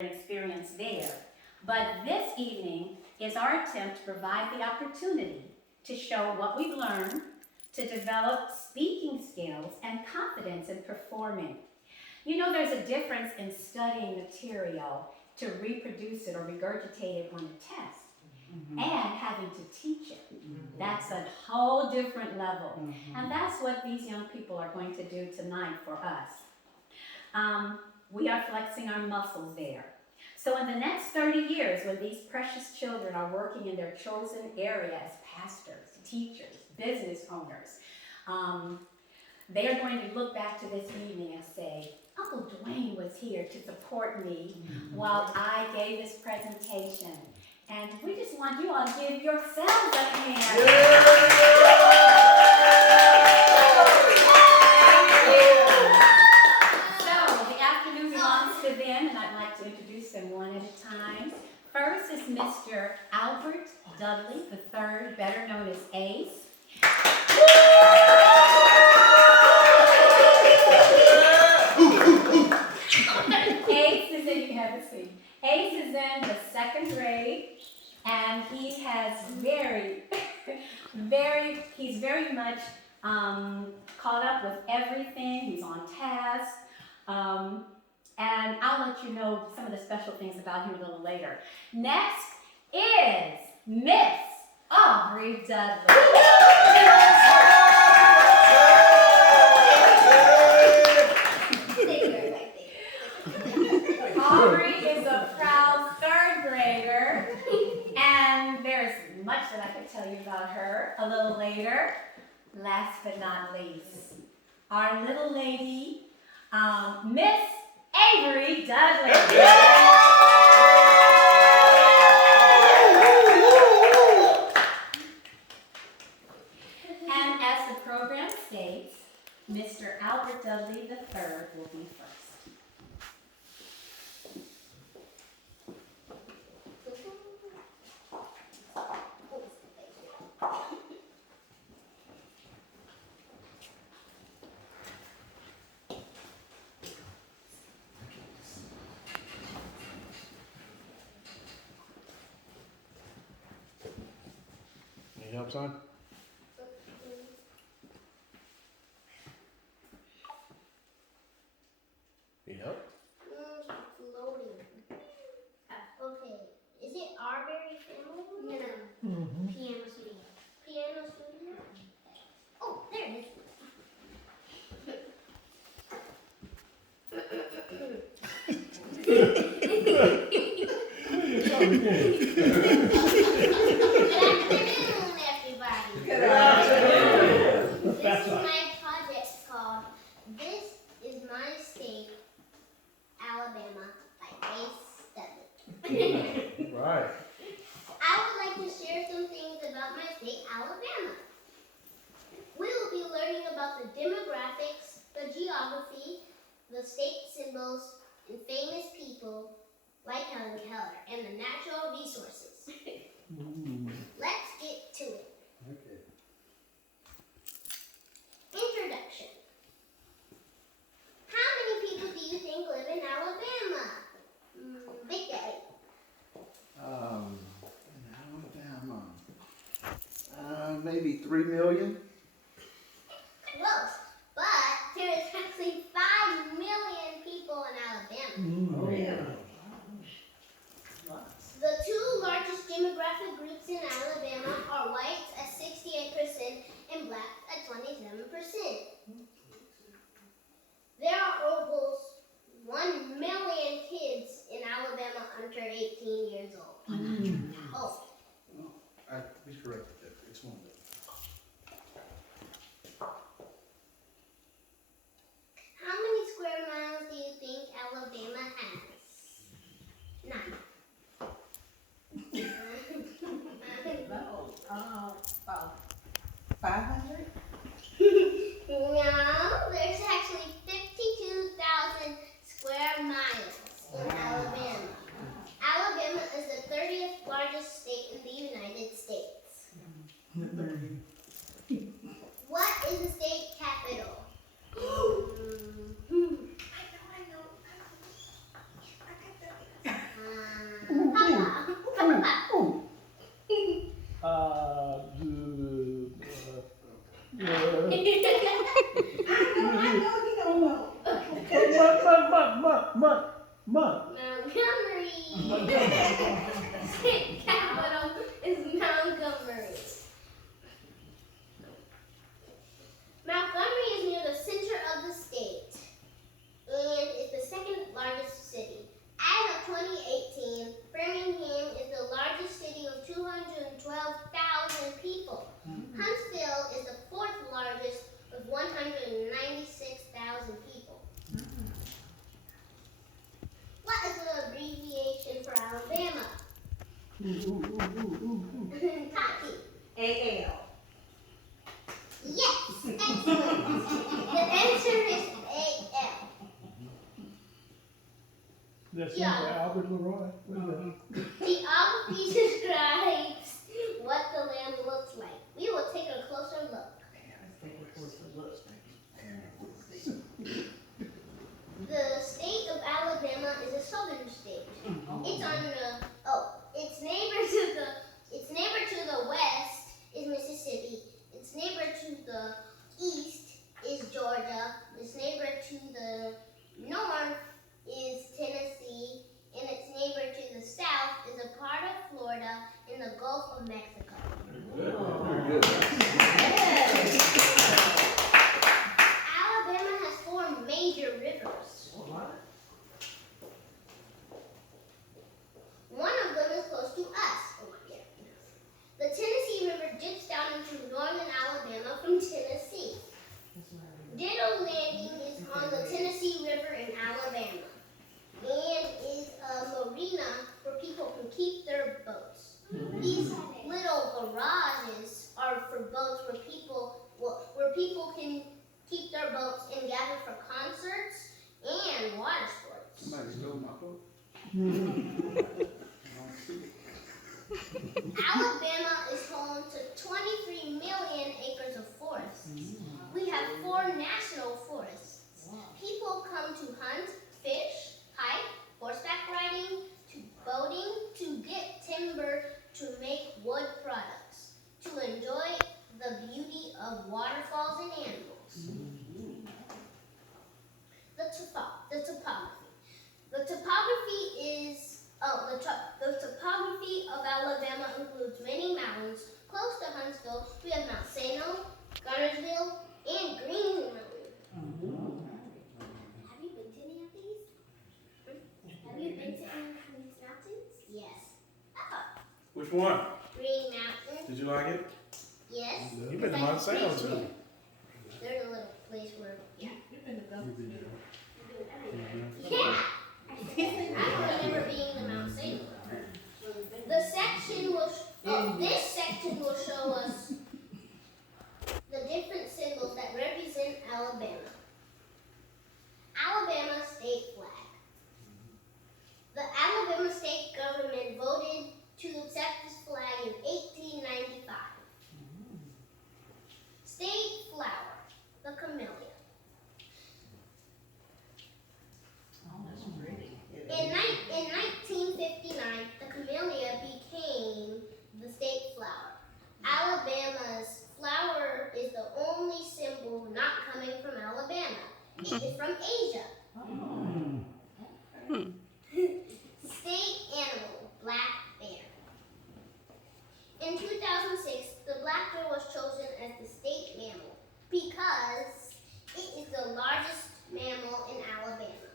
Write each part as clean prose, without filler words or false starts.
experience there. But this evening is our attempt to provide the opportunity to show what we've learned, to develop speaking skills and confidence in performing. You know, there's a difference in studying material to reproduce it or regurgitate it on a test and having to teach it. That's a whole different level. And that's what these young people are going to do tonight for us. We are flexing our muscles there. So in the next 30 years, when these precious children are working in their chosen area as pastors, teachers, business owners, they are going to look back to this evening and say, Uncle Dwayne was here to support me while I gave this presentation. And we just want you all to give yourselves a hand. So the afternoon belongs to them, and I'd like to introduce them one at a time. First is Mr. Albert Dudley III, better known as Ace. Ace is in the second grade, and he has he's very much caught up with everything. He's on task, and I'll let you know some of the special things about him a little later. Next is Miss Aubrey Dudley. Aubrey is a proud third grader, and there's much that I could tell you about her a little later. Last but not least, our little lady, Miss Avery Dudley. And as the program states, Mr. Albert Dudley III will be first. Need help, son? Need help? Loading. Okay. Is it Arbery Family? No. Piano Studio. Piano Studio? Oh, there it is. Good afternoon, everybody. This is my project called This Is My State, Alabama by Ace Dudley. Right. I would like to share some things about my state, Alabama. We will be learning about the demographics, the geography, the state symbols, and famous people like Helen Keller, and the natural resources. Let's get to it. Okay. Introduction. How many people do you think live in Alabama? Big Daddy. In Alabama, maybe 3 million. Close, but there is actually 5 million people in Alabama. Oh, yeah. The two largest demographic groups in Alabama are whites at 68% and blacks at 27%. There are almost 1 million kids in Alabama under 18 years old. Oh. No, I be corrected there. It's 1 million. How many square miles do you think Alabama has? 9. About 500? No, there's actually 52,000 square miles. Montgomery. State capital is Montgomery. Montgomery is near the center of the state and is the second largest city. As of 2018, Birmingham is the largest city of 212,000 people. Huntsville is the fourth largest with 196,000 people. What is the abbreviation for Alabama? Tati. AL. Yes, excellent. The answer is AL. That's Yeah. not Albert Leroy. Geography describes what the land looks like. We will take a closer look. The state of Alabama is a southern state. It's on the its neighbor to the west is Mississippi. Its neighbor to the east is Georgia. Its neighbor to the north is Tennessee, and its neighbor to the south is a part of Florida in the Gulf of Mexico. Very good. Alabama has 4 major rivers. One of them is close to us. The Tennessee River dips down into northern Alabama from Tennessee. Ditto Landing is on the Tennessee River in Alabama and is a marina where people can keep their boats. These little garages are for boats where people can keep their boats and gather for concerts and water sports. Somebody stole my boat. Alabama is home to 23 million acres of forests. We have 4 national forests. People come to hunt, fish, hike, horseback riding, to boating, to get timber, to make wood products, to enjoy the beauty of waterfalls and animals. The topography of Alabama includes many mountains. Close to Huntsville, we have Mount Sano, Gunnersville, and Green Mountain. Have you been to any of these? Have you been to any of these mountains? Yes. Which one? Green Mountain. Did you like it? Yes. You've been to Mount Sano too. There's a little place where, yeah. Yeah. Yeah. I don't remember being in Mount Sano. This section will show us the different symbols that represent Alabama. Alabama state flag. The Alabama state government voted to accept this flag in 1895. State flower, the camellia. In 1959, the camellia became the state flower. Alabama's flower is the only symbol not coming from Alabama. It is from Asia. State animal, black bear. In 2006, the black bear was chosen as the state mammal because it is the largest mammal in Alabama.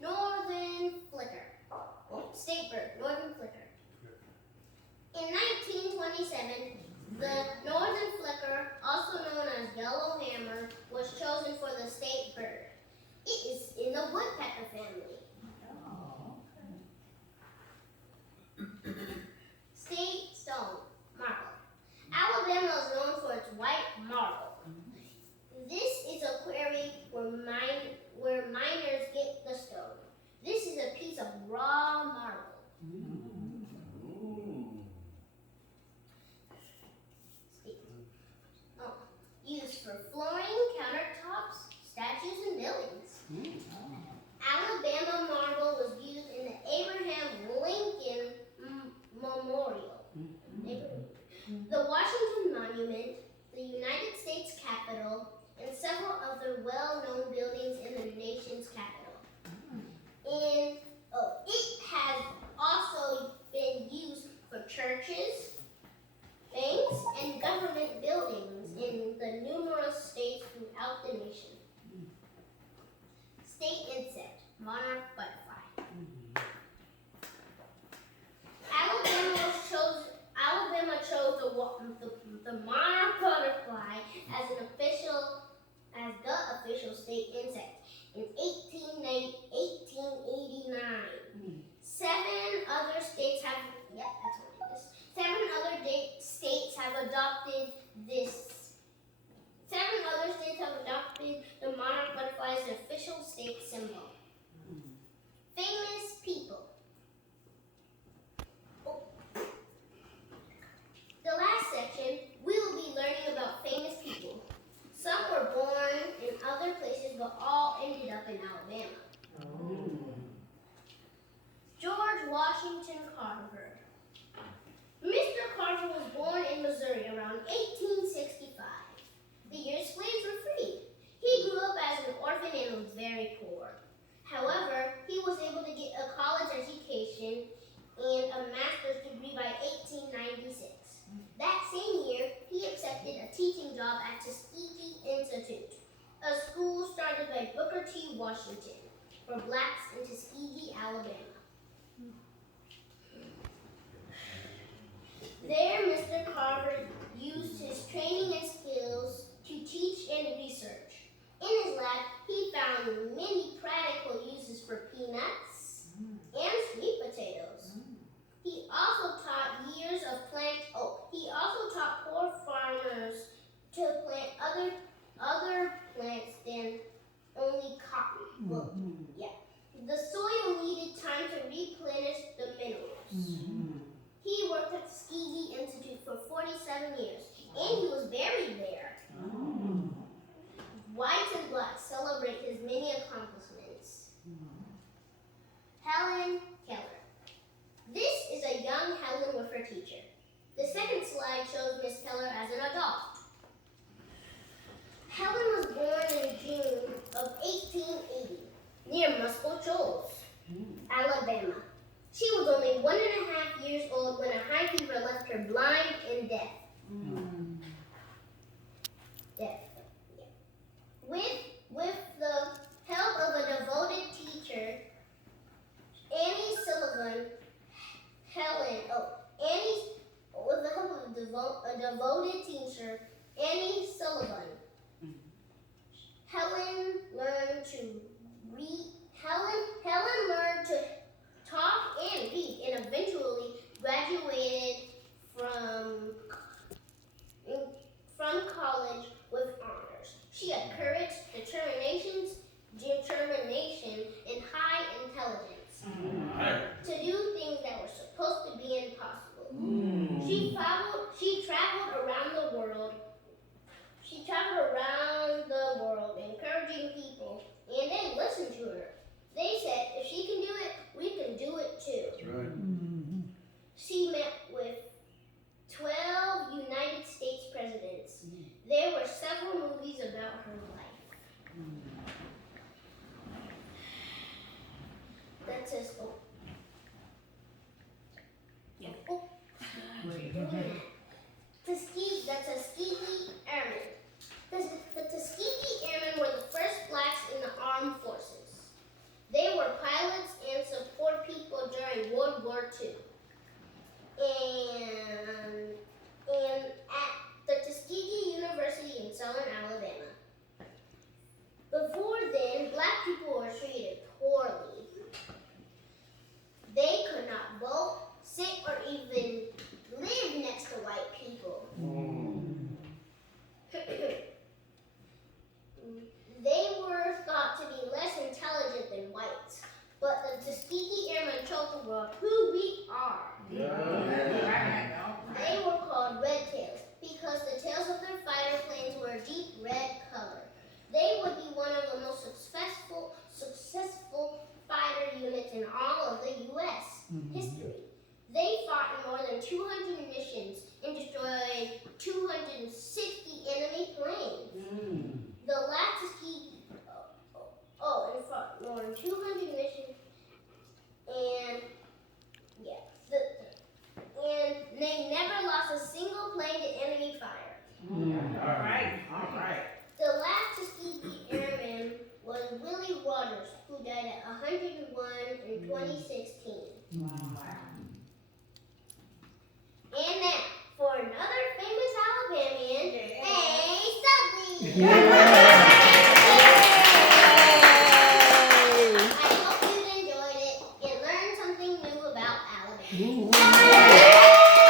Northern flicker. State bird, northern flicker. In 1927, the northern flicker, also known as yellow hammer, was chosen for the state bird. It is in the woodpecker family. State stone, marble. Alabama is known for its white marble. This is a quarry where miners get the stone. This is a piece of raw marble. Used for flooring, countertops, statues, and buildings. Alabama marble was used in the Abraham Lincoln Memorial. The Washington Monument, the United States Capitol, and several other well-known buildings in the nation's capital. Washington for blacks in Tuskegee, Alabama. There, Mr. Carver used his training and skills to teach and research. In his lab, he found many practical uses for peanuts and sweet potatoes. He also taught he also taught poor farmers to plant other plants than only cotton. Well, yeah. The soil needed time to replenish the minerals. He worked at the Tuskegee Institute for 47 years, and he was buried there. Whites and blacks celebrate his many accomplishments. Helen Keller. This is a young Helen with her teacher. The second slide shows Miss Keller as an adult. Helen was born in June of 1880 near Muscle Shoals, Alabama. She was only 1.5 years old when a high fever left her blind and deaf. With the help of a devoted teacher, Annie Sullivan, Helen learned to read. Helen learned to talk and read, and eventually graduated from college with honors. She had courage, determination, and high intelligence to do things that were supposed to be impossible. She traveled around the world. Encouraging people, and they listened to her. They said, if she can do it, we can do it too. That's right. She met with 12 United States presidents. There were several movies about her life. That says, the Tuskegee Airmen. The Tuskegee Airmen were the first blacks in the armed forces. They were pilots and support people during World War II. And at the Tuskegee University in southern Alabama. Before then, black people were treated poorly. They could not vote, sit, or even live next to white people. They were thought to be less intelligent than whites, but the Tuskegee Airmen showed the world who we are. They were called red tails because the tails of their fighter planes were a deep red color. They would be one of the most successful fighter units in all of the U.S. history. They fought in more than 200 missions and destroyed 260 enemy planes. The last Tuskegee, and fought more than 200 missions, and and they never lost a single plane to enemy fire. All right. The last Tuskegee Airman was Willie Rogers, who died at 101 in 2016. And now, for another famous Alabamian, hey, Subley!